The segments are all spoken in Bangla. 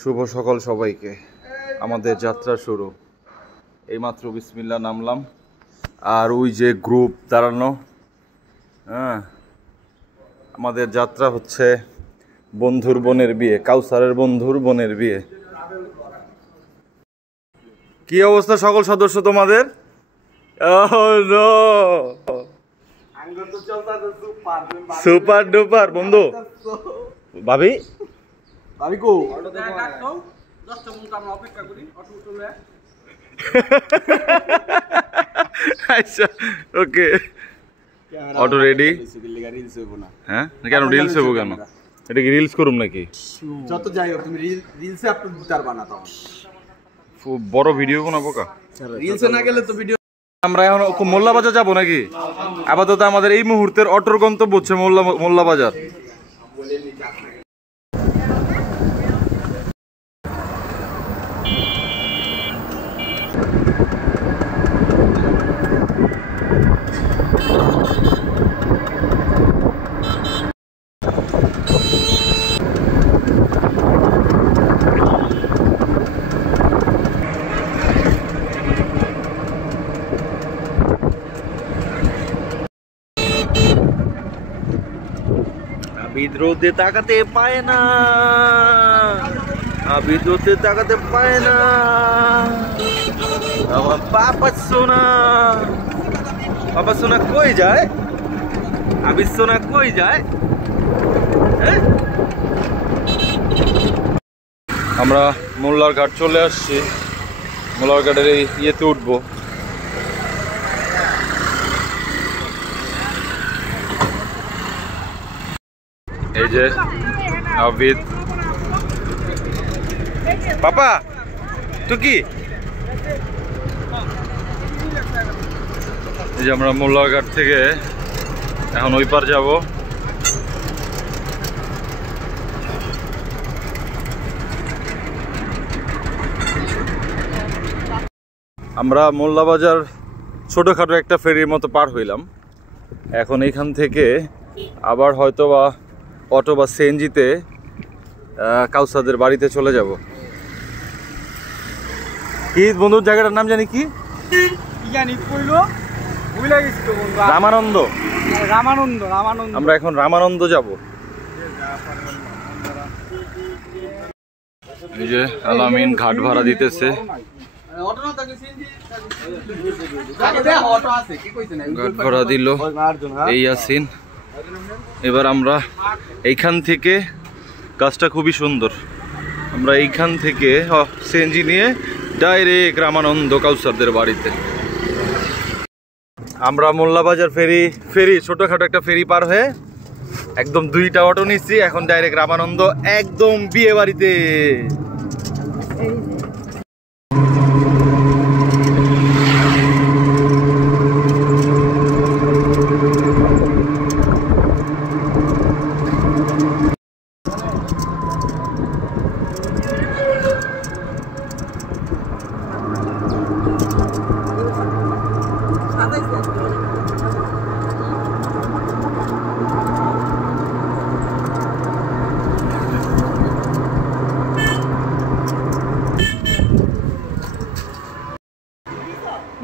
শুভ সকাল সবাইকে। আমাদের যাত্রা শুরু, এইমাত্র বিসমিল্লাহ নামলাম। আর ওই যে গ্রুপ দাঁড়ানো, হ্যাঁ, আমাদের যাত্রা হচ্ছে বন্ধুর বোনের বিয়ে, কাউসারের বন্ধুর বোনের বিয়ে। কি অবস্থা সকল সদস্য তোমাদের? সুপার ডুপার বন্ধু। ভাবি ভাবি কো আচ্ছা, ওকে, অটো রেডি। হ্যাঁ, কেন রিলস হবো? কেন এটা কি রিলস করুম নাকি? যত যাই হোক তুমি রিলসে আপলোড দিতে পারবা না, তখন বড় ভিডিও বানাবো। রিলসে না গেলে তো ভিডিও। আমরা এখন মোল্লা বাজার যাবো নাকি? আপাতত আমাদের এই মুহূর্তের অটোর গন্তব্য হচ্ছে মোল্লা বাজার। বিদ্রোহে তাকাতে পায় না, বিদ্রোহে তাকাতে পায় না আমার বাবা সোনা। বাবা সোনা কই যায়? আবি সোনা কই যায়? আমরা মোল্লার ঘাট চলে আসছি। মোল্লার ঘাটের এই ইয়েতে উঠবো। এই যে আবিদ, পাপা তো কি, এই যে আমরা মোল্লারঘাট থেকে এখন ওই পার যাব। আমরা মোল্লা বাজার ছোটখাটো একটা ফেরির মতো পার হইলাম। এখন এইখান থেকে আবার হয়তো বা অটো বা সিএনজিতে কাউসারদের বাড়িতে চলে যাব। কি বন্ধুর জায়গাটার নাম জানি কি জানি, কইলো ভুলে গেছি তো বন্ধু। রামানন্দ। রামানন্দ, রামানন্দ। আমরা এখন রামানন্দ যাব। এই যে আলামিন ঘাট ভাড়া দিতেছে। ঘাট ভাড়া দিল এই ইয়াসিন। এবার আমরা এইখান থেকে, কাজটা খুবই সুন্দর, আমরা এইখান থেকে সিএনজি নিয়ে ডাইরেক্ট রামানন্দ কাউসারদের বাড়িতে। আমরা মোল্লাবাজার ফেরি ছোটখাটো একটা ফেরি পার হয়ে একদম 2টা অটো নিচ্ছি। এখন ডাইরেক্ট রামানন্দ, একদম বিয়ে বাড়িতে।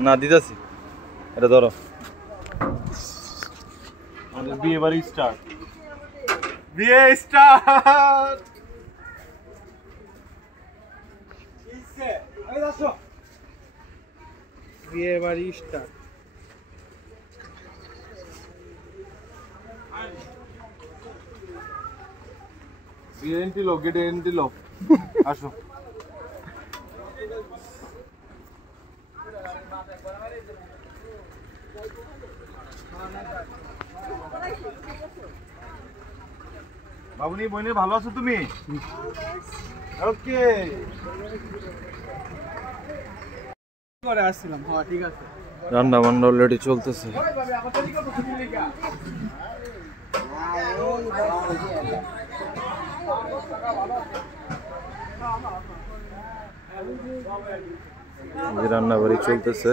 না দিদাসি, এটা ধরো। বিয়ে বাড়ি স্টার্ট, বিয়ে স্টার্ট। বিয়ে বাড়ি স্টার্ট। বিয়ে এন্ট্রি লো, গেটে এন্ট্রি লো, আসো। বাবুনি বইনে ভালো আছো তুমি? ওকে, করে আসছিলাম। হ্যাঁ ঠিক আছে। রান্না বান্না অলরেডি চলতেছে। রান্না বাড়ি চলতেছে।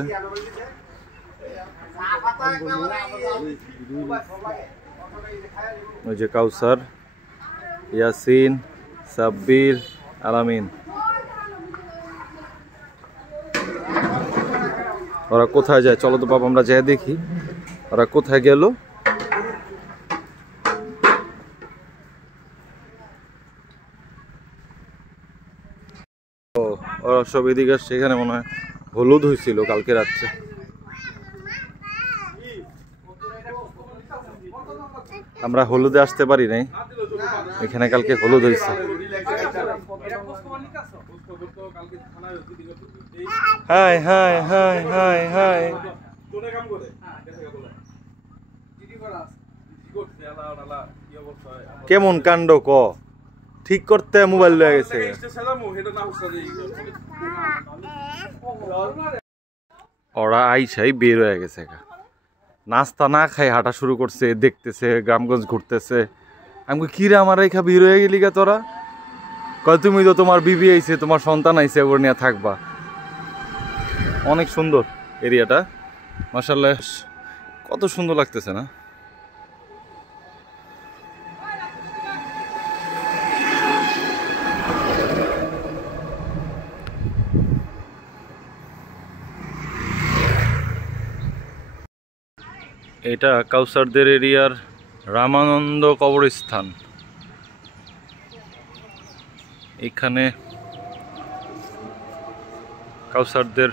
ওই যে কাউসার, ইয়াসিন, সাব্বির আলামিন। ওরা কোথায় যায় চলো তো বাবা, আমরা যাই দেখি ওরা কোথায় গেল। ও ওরা সব এদিকে আসছে, এখানে মনে হয় হলুদ হয়েছিল কালকে রাত্রে। আমরা হলুদে আসতে পারি নাই, এখানে কালকে হলুদ হয়েছে। High high high high high, কেমন কাণ্ড ক, ঠিক করতে মোবাইল লয়ে গেছে। ওরা আইসাই বের হয়ে গেছে, নাস্তা না খাই হাঁটা শুরু করছে, দেখতেছে গ্রামগঞ্জ ঘুরতেছে। আমি কিরে আমার রেখা বের হয়ে গেলি গা তোরা? কয় তুমি তো তোমার বিবি আইছে, তোমার সন্তান আইছে, ওর নিয়ে থাকবা। অনেক সুন্দর এরিয়াটা মাশাআল্লাহ, কত সুন্দর লাগতেছে না? এটা কাউসারদের এরিয়ার রামানন্দ কবরস্থান। এখানে কাউসারদের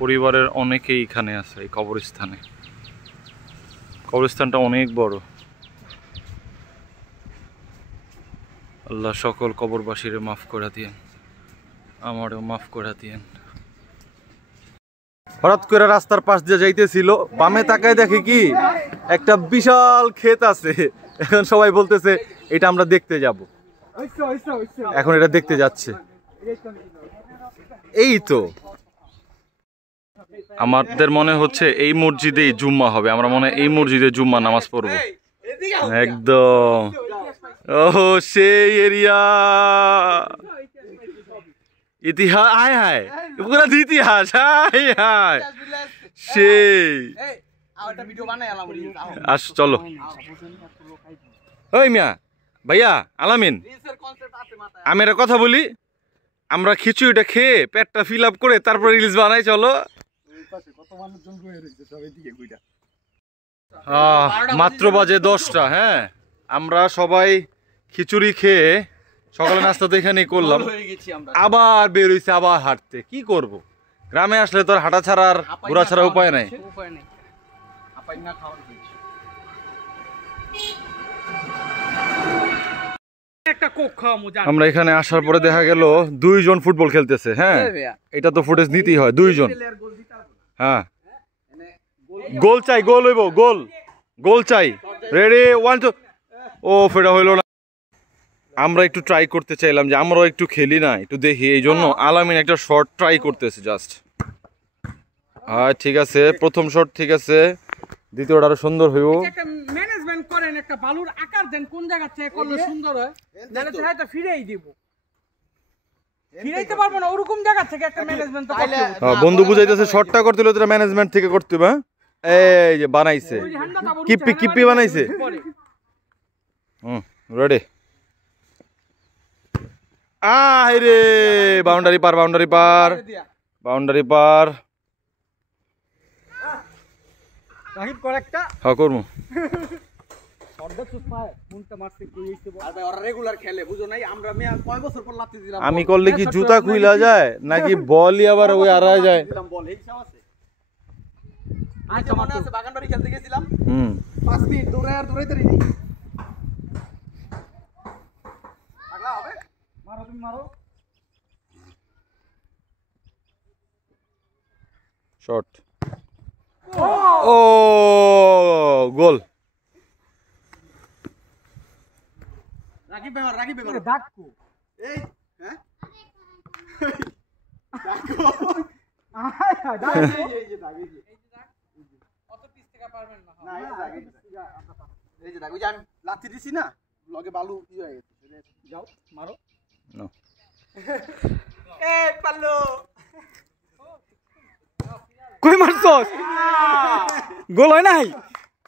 পরিবারের অনেকেই এখানে আছে এই কবরস্থানে। কবরস্থানটা অনেক বড়। আল্লাহ সকল কবরবাসীরে মাফ করে দিয়েন, আমারও মাফ করে দিয়েন। হঠাৎ করে রাস্তার পাশ দিয়ে যাইতেছিল, বামে তাকায় দেখে কি একটা বিশাল ক্ষেত আছে। এখন সবাই বলতেছে এটা আমরা দেখতে যাব, এখন এটা দেখতে যাচ্ছে। এই তো আমাদের মনে হচ্ছে এই মসজিদেই জুম্মা হবে, আমরা মনে হয় এই মসজিদে জুম্মা নামাজ পড়বো একদম। ও সেই এরিয়া, ইতিহাস, হায় হায় পুরা ইতিহাস, হায় হায় সেই। আস চলো। ওই মিয়া ভাইয়া আলামিন, আমি একটা কথা বলি, আমরা খিচুড়িটা খেয়ে পেটটা ফিল আপ করে তারপর রিলস বানাই চলো। মাত্র বাজে 10টা। হ্যাঁ, আমরা সবাই খিচুড়ি খেয়ে সকালে নাস্তা তো এখানেই করলাম, আবার বের হইছে আবার হাঁটতে। কি করব, গ্রামে আসলে তো আর হাঁটা ছাড়া আর ঘোরা ছাড়া উপায় নাই। আমরা এখানে আসার পরে দেখা গেল 2 জন ফুটবল খেলতেছে। হ্যাঁ, এটা তো ফুটেজ নিতেই হয়, 2 জন। হ্যাঁ, গোল চাই, গোল হইব, গোল গোল চাই। রেডি 1 2। ও ফেরা হইল না। আমরা একটু ট্রাই করতে চাইলাম যে আমরাও একটু খেলি না, একটু দেখি, এই জন্য আলামিন একটা শট ট্রাই করতেছে জাস্ট। হ্যাঁ ঠিক আছে, প্রথম শট ঠিক আছে, দ্বিতীয়টা আরো সুন্দর হইব। একটা ম্যানেজমেন্ট করেন, একটা বালুর আকার দেন কোন জায়গা থেকে করলে সুন্দর হয়, নালে তো হয়তো ফিরেই দিব, ফিরাইতে পারবো না ওরকম জায়গা থেকে একটা ম্যানেজমেন্ট তো করতে হবে। হ্যাঁ, বন্ধু বুঝাইতেছে শটটা করতে হলে তোরা ম্যানেজমেন্ট থেকে করতে হবে। এই যে বানাইছে, কিপ্পি কিপ্পি বানাইছে। রেডি, আয় রে, বাউন্ডারি পার, বাউন্ডারি পার, বাউন্ডারি পার। রাহিব কর একটা। হ্যাঁ করবো। আমি করলে কি জুতা খুইলা যায় নাকি বলই আবার ওই আড়ায় যায়? বাগানবাড়ি খেলতে গেছিলাম, 5 মিনিট দৌড়াই আর দৌড়াইতে পারিনি। মারো তুমি মারো। শট, ও গোল। রাকিব বেমার, রাকিব বেমার ডাককো। এই হ্যাঁ ডাককো, আয় আয় ডাক, এই যে ডাক, এই যে অত পিস থেকে পারবেন না। না এই ডাক, এই যে ডাক, ওই যে আমি লাথি দিছি না, লগে বালু কি হয়ে গেছে। যাও মারো। নো এ পাল্লো, কই মারছস? গোল হয় নাই?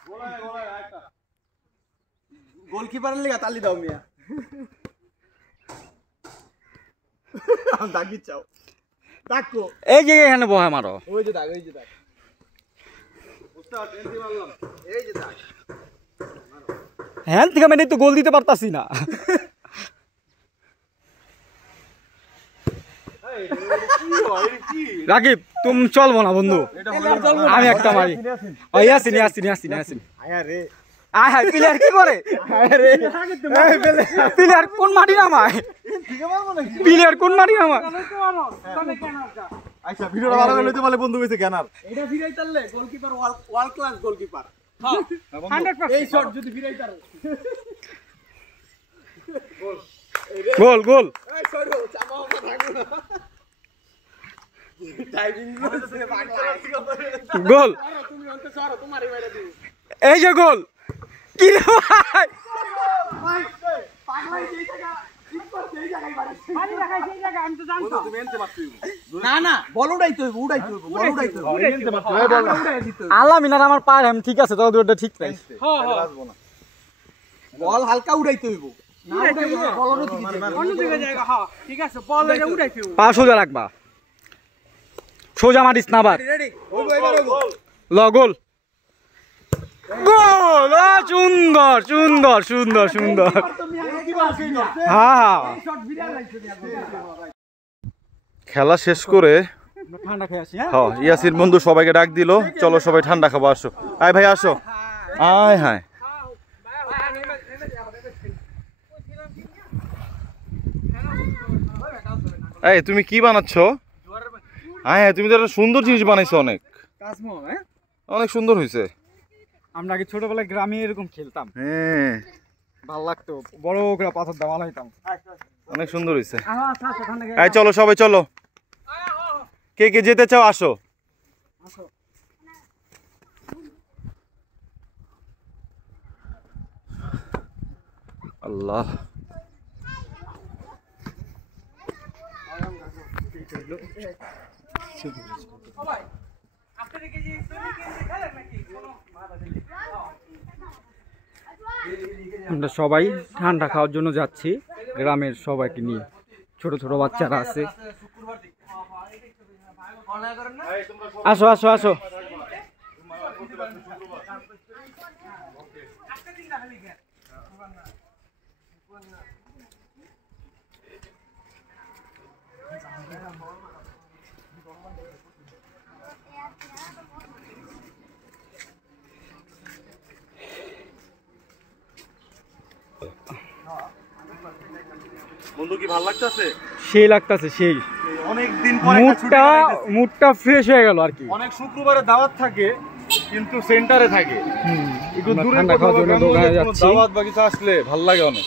গোল হয়, গোল হয় একটা। গোলকিপারের লাগা তালি দাও মিয়া। দাগি চাও ডাকো এই যে এখানে বহে মারো ওই যে দাগ উস্তাদ এন্টি মারলাম এই যে দাগ হ্যাঁ থেকে মানে তো গোল দিতে পারতাছি না রাকিব তুমি চলবো না বন্ধু আমি একটা মারি ইয়াসিন আয়া রে আয় প্লেয়ার কি করে প্লেয়ার কোন মাটি নামায় প্লেয়ার কোন মাটি নামায় আচ্ছা ভিডিওটা ভালো হইলে বলে বন্ধু হইছে জ্ঞানার এটা ভিড়াই তারলে গোলকিপার ওয়ার্ল্ড ক্লাস গোলকিপার হ্যাঁ 100% এই শট যদি ভিড়াই তারে গোল গোল এই সরো চাপা হবে থাকো না টাইমিং করতেছে পাগলা গোল তুমি অন্তে সরো তোমারই মেরে দিই এই যে গোল কি রে ভাই পাগলাই যেই জায়গা ঠিক কর সেই জায়গায় বাড়ি পানি রাখাই সেই জায়গা আমি তো জানতাম তুমি এনতে মারতে না বল উড়াইতে হইব বল উড়াইতে এনতে মারতে হয় বল উড়াই দিতে আল্লাহ মিনার আমার পার আমি ঠিক আছে তো ওটা ঠিক নাই হ্যাঁ বাজবো না বল হালকা উড়াইতে হইব না উড়াইলে বল অন্য দিকে জায়গা হ্যাঁ ঠিক আছে বল এটা উড়াইতে হইব পা সোজা রাখবা সোজা মারিস না আবার রেডি হইব এবার হইব ল গোল গোল সুন্দর সুন্দর সুন্দর সুন্দর হ্যাঁ খেলা শেষ করে ঠান্ডা খেয়ে আসি হ্যাঁ হ্যাঁ ইয়াসির বন্ধু সবাইকে ডাক দিল চলো সবাই ঠান্ডা খাবো আসো আয় ভাই আসো আয় হায় এই তুমি কি বানাচ্ছ হ্যাঁ হ্যাঁ তুমি তো একটা সুন্দর জিনিস বানাইছো অনেক তাজমহল হ্যাঁ অনেক সুন্দর হয়েছে আমরা আগে ছোটবেলায় গ্রামে এরকম খেলতাম হ্যাঁ ভালো লাগতো বড় করে পাথর দেওয়া হইতাম অনেক সুন্দর হয়েছে এই চলো সবাই চলো কে কে যেতে চাও আসো আল্লাহ আমরা সবাই ঠান্ডা খাওয়ার জন্য যাচ্ছি গ্রামের সবাইকে নিয়ে ছোট ছোট বাচ্চারা আছে আসো আসো আসো বন্ধু কি ভালো লাগতেছে সেই লাগতেছে সেই অনেক দিন পরে একটা ছুটি কাটাইতেছি। মুডটা ফ্রেশ হয়ে গেল আর কি অনেক শুক্রবারে দাওয়াত থাকে কিন্তু সেন্টারে থাকে একটু আমরা দূরে ঠান্ডা কোথাও খাওয়ার জন্য গ্রামে দোকানে কোনো যাচ্ছি। দাওয়াত বা কিছু আসলে ভালো লাগে অনেক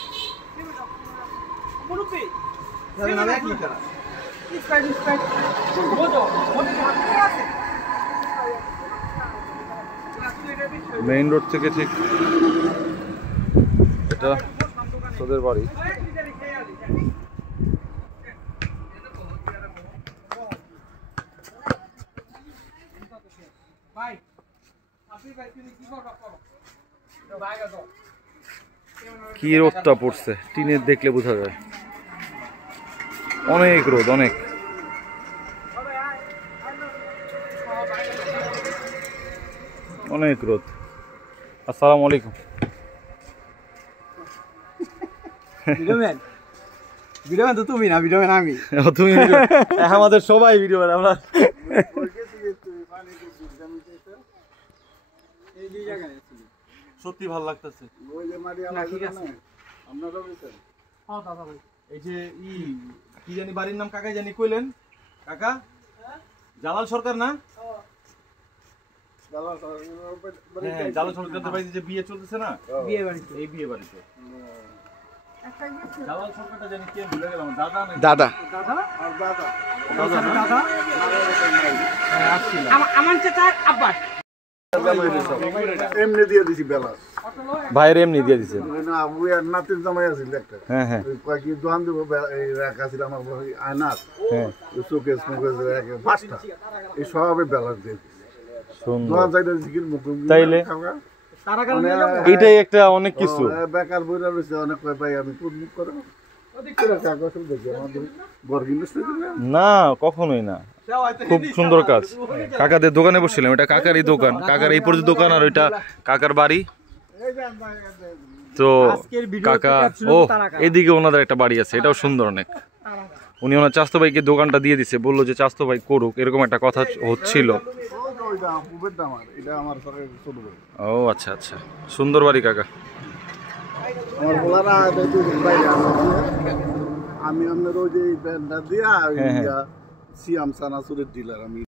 মেইন রোড থেকে ঠিক এটা তোদের বাড়ি কি রোদটা পড়ছে টিনের দেখলে বোঝা যায় অনেক রোদ অনেক অনেক রোদ আসসালামু আলাইকুম ভিডিও তো তুমি না ভিডিও আমি তুমি আমাদের সবাই ভিডিও আমরা সত্যি ভালো লাগতেছে এই যে কি জানি বাড়ির নাম কাকা জানি কইলেন কাকা জালাল সরকার না হ্যাঁ জালাল সরকারের বাড়িতে যে বিয়ে চলতেছে না বিয়ে বাড়িতে এই বিয়ে বাড়িতে জালাল সরকারটা জানি কে ভুলে গেলাম দাদা না দাদা দাদা আর দাদা দাদা না? দাদা হ্যাঁ আসছিল আমার চাচা আব্বা এমনি দিয়ে দিছি বেলা ভাইয়ের এমনি দিয়ে দিছেন না ওই আর নাতির জামাই আছিল একটা হ্যাঁ হ্যাঁ ওই কয়েকদিন দোকান দেবো এই রাখা ছিল আমার আয়নার হ্যাঁ শোকেস মুকেস রেখে 5টা এই সবে বেলা দিয়ে সুন্দর দোকান চাইতে জিকির মুখ তাইলে? তারা কারণে এটাই একটা অনেক কিছু বেকার বইরা রয়েছে অনেক কয় ভাই আমি কোন মুখ করে কাগজ দেখি আমাদের বরগিন্দ না কখনোই না, খুব সুন্দর কাজ। কাকাদের দোকানে বসছিলাম, এটা কাকারই দোকান, কাকার এই পর্যন্ত দোকান, আর ওইটা কাকার বাড়ি। তো কাকা, ও এদিকে ওনাদের একটা বাড়ি আছে, এটাও সুন্দর অনেক। উনি ওনার চাস্তো ভাইকে দোকানটা দিয়ে দিছে, বললো যে চাস্তো ভাই করুক, এরকম একটা কথা হচ্ছিল। ও আচ্ছা আচ্ছা, সুন্দর বাড়ি কাকা। আমি আপনার ওই যে ব্যান্ডটা দিয়া সিয়াম সানাসুরের ডিলার আমি।